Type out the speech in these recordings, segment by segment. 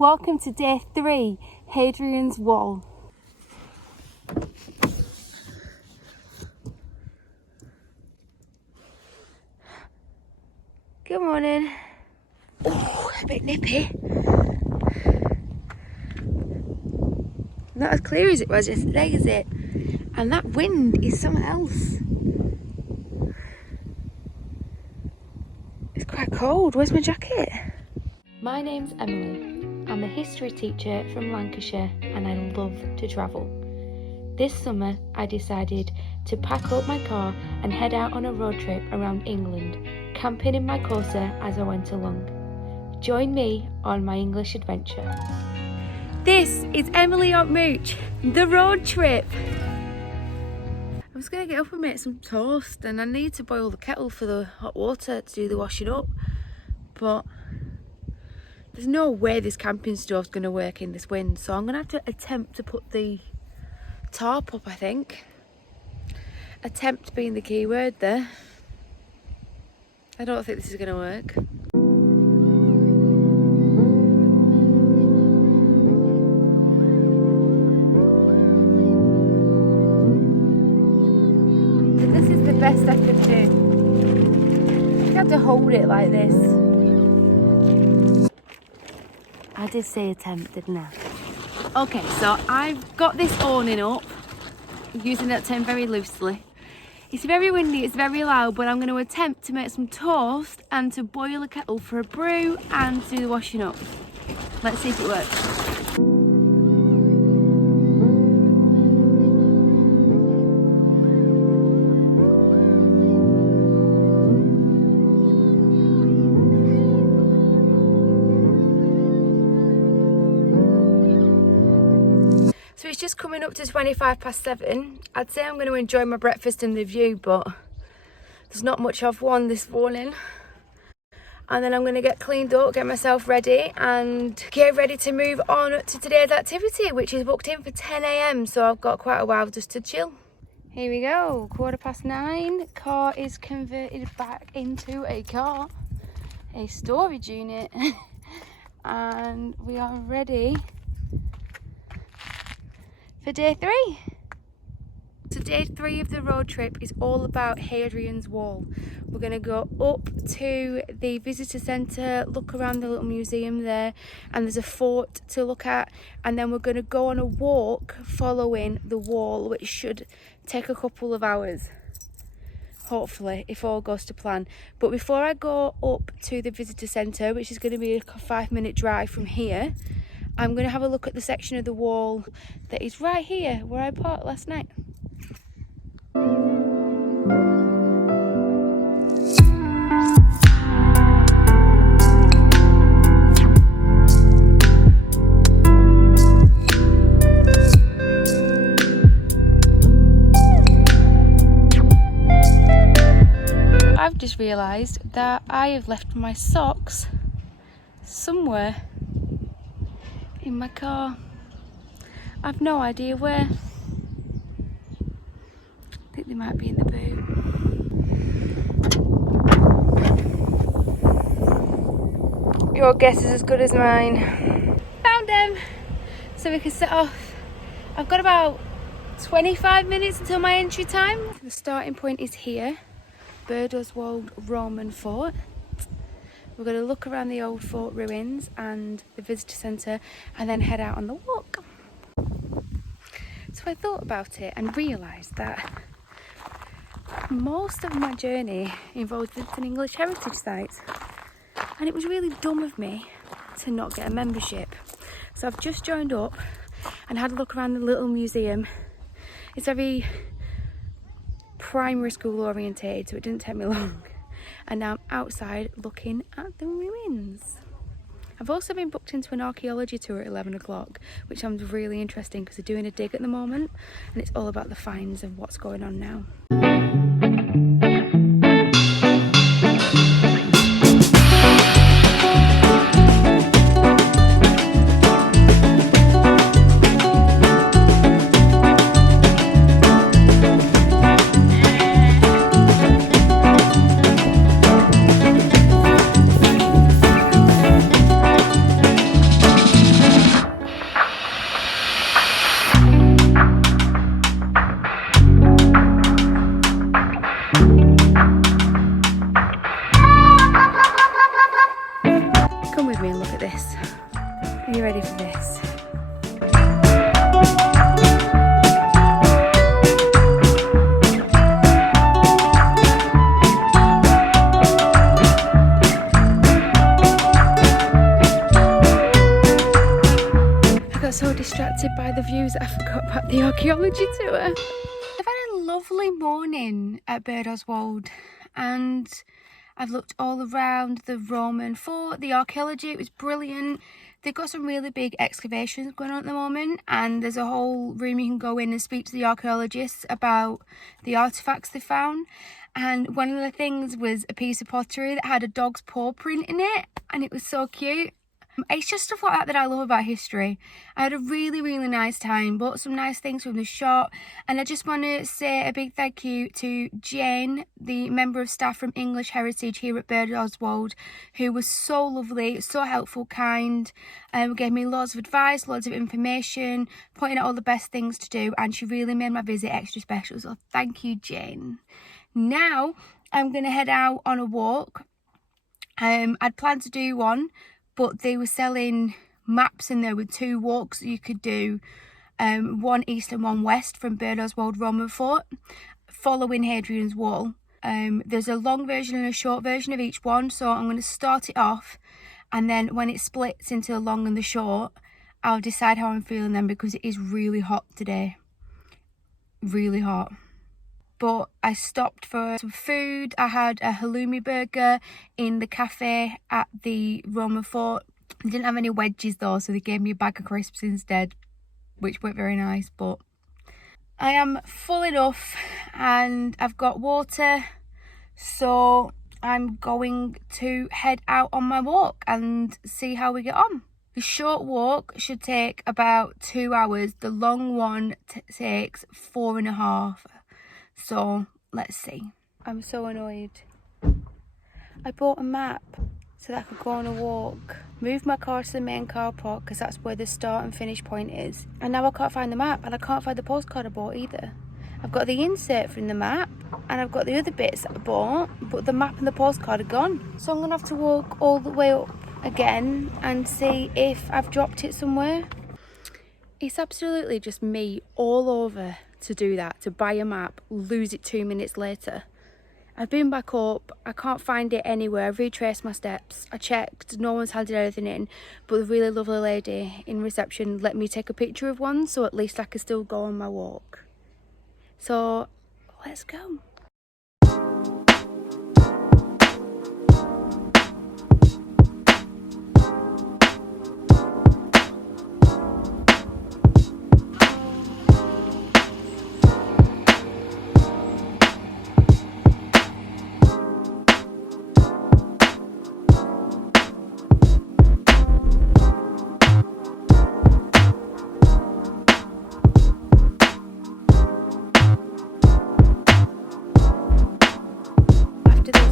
Welcome to day 3, Hadrian's Wall. Good morning. Oh, a bit nippy. Not as clear as it was yesterday, is it? And that wind is something else. It's quite cold. Where's my jacket? My name's Emily. I'm a history teacher from Lancashire and I love to travel. This summer I decided to pack up my car and head out on a road trip around England, camping in my Corsa as I went along. Join me on my English adventure. This is Emily on Mooch, the road trip. I was going to get up and make some toast and I need to boil the kettle for the hot water to do the washing up, but there's no way this camping stove's going to work in this wind, so I'm going to have to attempt to put the tarp up, I think. Attempt being the key word there. I don't think this is going to work. But this is the best I could do. You have to hold it like this. I did say attempt, didn't I? Okay, so I've got this awning up, using that term very loosely. It's very windy, it's very loud, but I'm going to attempt to make some toast and to boil a kettle for a brew and to do the washing up. Let's see if it works. So it's just coming up to 7:25. I'd say I'm going to enjoy my breakfast and the view, but there's not much of one this morning. And then I'm going to get cleaned up, get myself ready and get ready to move on to today's activity, which is booked in for 10 AM. So I've got quite a while just to chill. Here we go, 9:15. Car is converted back into a car, a storage unit. And we are ready for day 3. So day 3 of the road trip is all about Hadrian's Wall. We're going to go up to the visitor centre, look around the little museum there, and there's a fort to look at, and then we're going to go on a walk following the wall, which should take a couple of hours, hopefully, if all goes to plan. But before I go up to the visitor centre, which is going to be a 5-minute drive from here, I'm going to have a look at the section of the wall that is right here where I parked last night. I've just realised that I have left my socks somewhere in my car. I've no idea where. I think they might be in the boot. Your guess is as good as mine. Found them! So we can set off. I've got about 25 minutes until my entry time. The starting point is here, Birdoswald Roman Fort. We're going to look around the old fort ruins and the visitor centre and then head out on the walk. So I thought about it and realised that most of my journey involved visiting English heritage sites, and it was really dumb of me to not get a membership. So I've just joined up and had a look around the little museum. It's very primary school orientated, so it didn't take me long. And now I'm outside looking at the ruins. I've also been booked into an archaeology tour at 11 o'clock, which sounds really interesting because they're doing a dig at the moment and it's all about the finds of what's going on now. distracted by the views that I forgot about the archaeology tour. I've had a lovely morning at Birdoswald, and I've looked all around the Roman fort, the archaeology. It was brilliant. They've got some really big excavations going on at the moment, and there's a whole room you can go in and speak to the archaeologists about the artifacts they found. And one of the things was a piece of pottery that had a dog's paw print in it, and it was so cute. It's just stuff like that I love about history. I had a really nice time, bought some nice things from the shop, and I just want to say a big thank you to Jane, the member of staff from English Heritage here at Birdoswald, who was so lovely, so helpful, kind, gave me lots of advice, lots of information, pointing out all the best things to do, and she really made my visit extra special, so thank you, Jane. Now I'm going to head out on a walk. I'd planned to do one, but they were selling maps in there with 2 walks that you could do, one east and one west from Birdoswald Roman Fort, following Hadrian's wall. There's a long version and a short version of each one, so I'm going to start it off, and then when it splits into the long and the short, I'll decide how I'm feeling then, because it is really hot today. Really hot. But I stopped for some food. I had a halloumi burger in the cafe at the Roman Fort. I didn't have any wedges though, so they gave me a bag of crisps instead, which weren't very nice, but I am full enough and I've got water, so I'm going to head out on my walk and see how we get on. The short walk should take about 2 hours. The long one takes 4.5. So let's see. I'm so annoyed. I bought a map so that I could go on a walk, move my car to the main car park because that's where the start and finish point is, and now I can't find the map, and I can't find the postcard I bought either. I've got the insert from the map and I've got the other bits that I bought, but the map and the postcard are gone. So I'm gonna have to walk all the way up again and see if I've dropped it somewhere. It's absolutely just me all over to do that, to buy a map, lose it 2 minutes later. I've been back up, I can't find it anywhere. I've retraced my steps, I checked, no one's handed anything in, but the really lovely lady in reception let me take a picture of one, so at least I can still go on my walk. So let's go.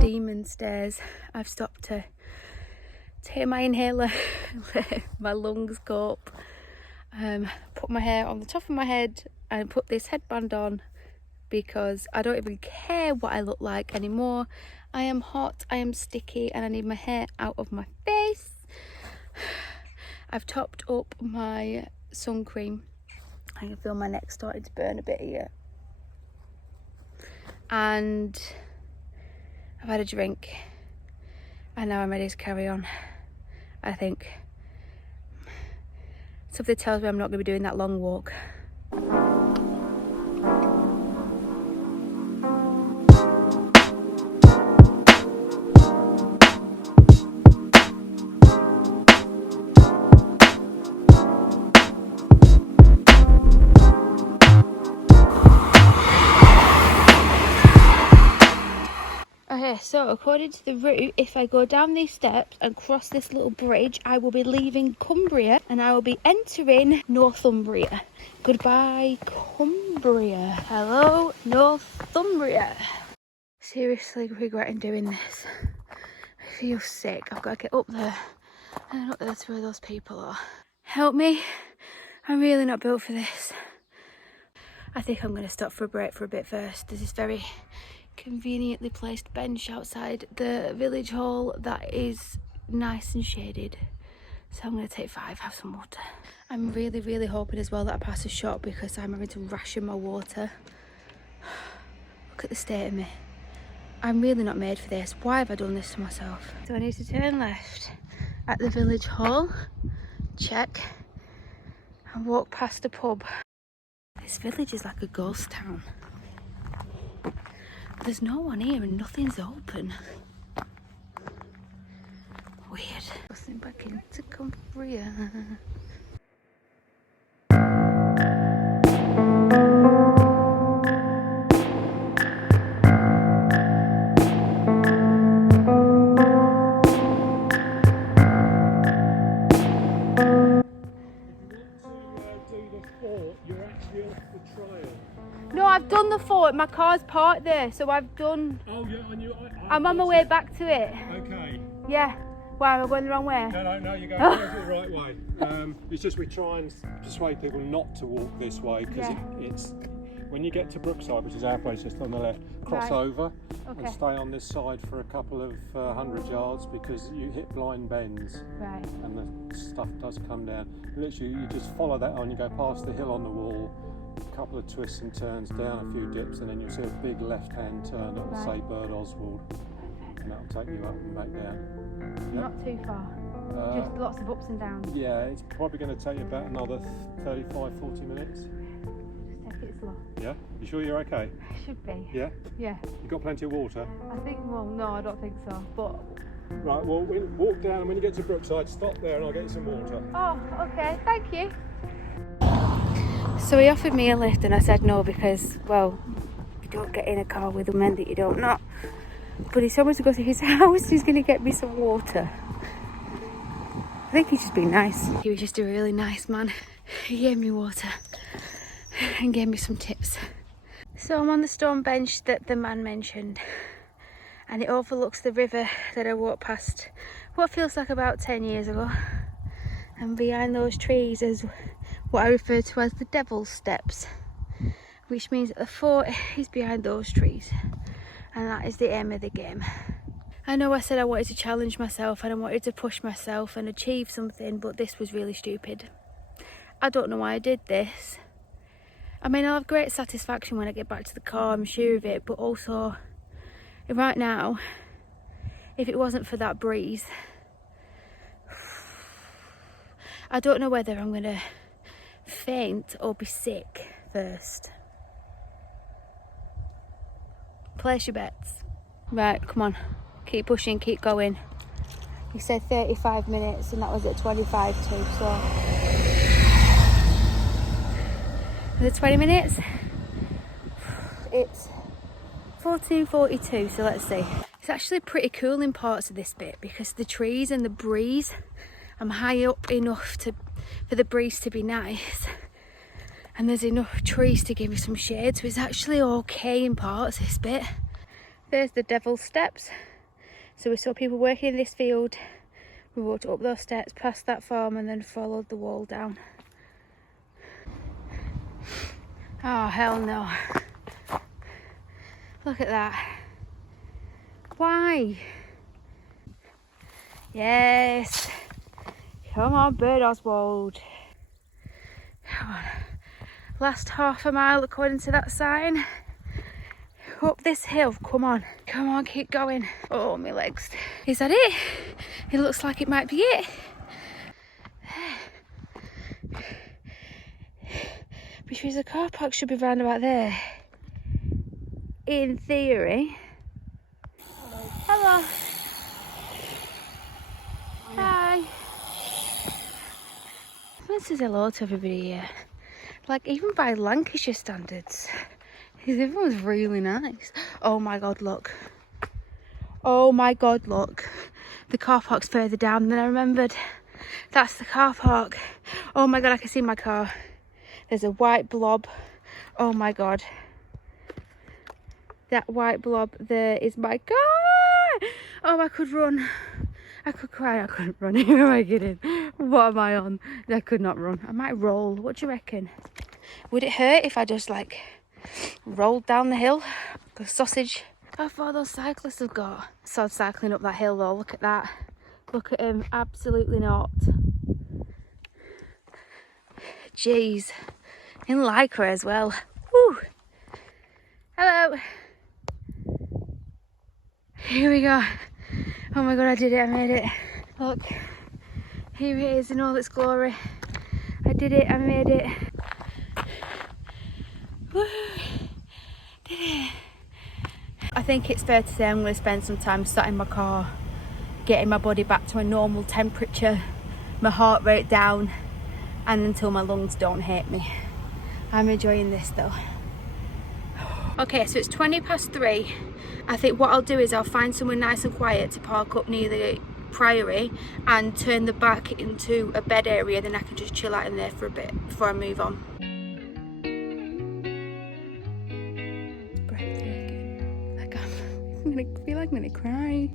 Demon stairs, I've stopped to take my inhaler, let my lungs cope, put my hair on the top of my head and put this headband on because I don't even care what I look like anymore. I am hot, I am sticky, and I need my hair out of my face. I've topped up my sun cream. I can feel my neck starting to burn a bit here, and I've had a drink and now I'm ready to carry on. I think something tells me I'm not going to be doing that long walk. Okay, so according to the route, if I go down these steps and cross this little bridge, I will be leaving Cumbria and I will be entering Northumbria. Goodbye, Cumbria. Hello, Northumbria. Seriously regretting doing this. I feel sick. I've got to get up there and up there to where those people are. Help me. I'm really not built for this. I think I'm going to stop for a break for a bit first. There's this very conveniently placed bench outside the village hall that is nice and shaded, so I'm going to take 5, have some water. I'm really hoping as well that I pass a shop because I'm having to ration my water. Look at the state of me. I'm really not made for this. Why have I done this to myself? So I need to turn left at the village hall. Check. and walk past a pub. This village is like a ghost town. There's no one here and nothing's open. Weird. Crossing back into Cumbria. No, I've done the fort. My car's parked there, so I've done. Oh yeah, I'm on my way back to it. Okay. Yeah. Why am I going the wrong way? No, you're going the right way. It's just we try and persuade people not to walk this way because it's when you get to Brookside, which is our place just on the left, cross over and stay on this side for a couple of 100 yards because you hit blind bends and the stuff does come down. Literally, you just follow that on. You go past the hill on the wall. A couple of twists and turns, down a few dips, and then you'll see a big left-hand turn that will say Birdoswald, and that'll take you up and back down. Yep. Not too far. Just lots of ups and downs. Yeah, it's probably going to take you about another 35-40 minutes. Just take it slow. Yeah? You sure you're okay? Should be. Yeah? Yeah. You got plenty of water? I think, well, no, I don't think so, but... Right, well, we walk down, and when you get to Brookside, stop there and I'll get you some water. Oh, okay, thank you. So he offered me a lift and I said no because, well, you don't get in a car with a man that you don't know. But he told me to go to his house. He's going to get me some water. I think he's just been nice. He was just a really nice man. He gave me water and gave me some tips. So I'm on the stone bench that the man mentioned, and it overlooks the river that I walked past what feels like about 10 years ago. And behind those trees is what I refer to as the Devil's Steps, which means that the fort is behind those trees, and that is the aim of the game. I know I said I wanted to challenge myself and I wanted to push myself and achieve something, but this was really stupid. I don't know why I did this. I mean, I'll have great satisfaction when I get back to the car, I'm sure of it, but also right now, if it wasn't for that breeze, I don't know whether I'm going to faint or be sick first. Place your bets. Right, come on. Keep pushing, keep going. He said 35 minutes and that was at 25 too, so... Is it 20 minutes? It's 14:42, so let's see. It's actually pretty cool in parts of this bit because the trees and the breeze, I'm high up enough for the breeze to be nice, and there's enough trees to give me some shade, so it's actually okay in parts this bit. There's the Devil's Steps. So we saw people working in this field. We walked up those steps, past that farm, and then followed the wall down. Oh hell no. Look at that. Why? Yes. Come on, Birdoswald. Come on. Last half a mile according to that sign. Up this hill, come on. Come on, keep going. Oh, my legs. Is that it? It looks like it might be it. Which means the car park should be round about there. In theory. Hello. Hi. This is hello to everybody here. Like, even by Lancashire standards, everyone's really nice. Oh my god, look. Oh my god, look. The car park's further down than I remembered. That's the car park. Oh my god, I can see my car. There's a white blob. Oh my god. That white blob there is my car. Oh, I could run. I could cry, I couldn't run. Who am I kidding? What am I on? I could not run. I might roll. What do you reckon? Would it hurt if I just like rolled down the hill? Like a sausage. How far those cyclists have got. Sod cycling up that hill though. Look at that. Look at him. Absolutely not. Jeez. In Lycra as well. Woo. Hello. Here we go. Oh my god, I did it. I made it. Look. Here it is in all its glory. I did it, I made it. Woo. Did it. I think it's fair to say I'm going to spend some time sat in my car, getting my body back to a normal temperature, my heart rate down, and until my lungs don't hate me. I'm enjoying this though. Okay, so it's 3:20. I think what I'll do is I'll find somewhere nice and quiet to park up near the priory and turn the back into a bed area, then I can just chill out in there for a bit before I move on. It's breathtaking. I feel like I'm gonna cry.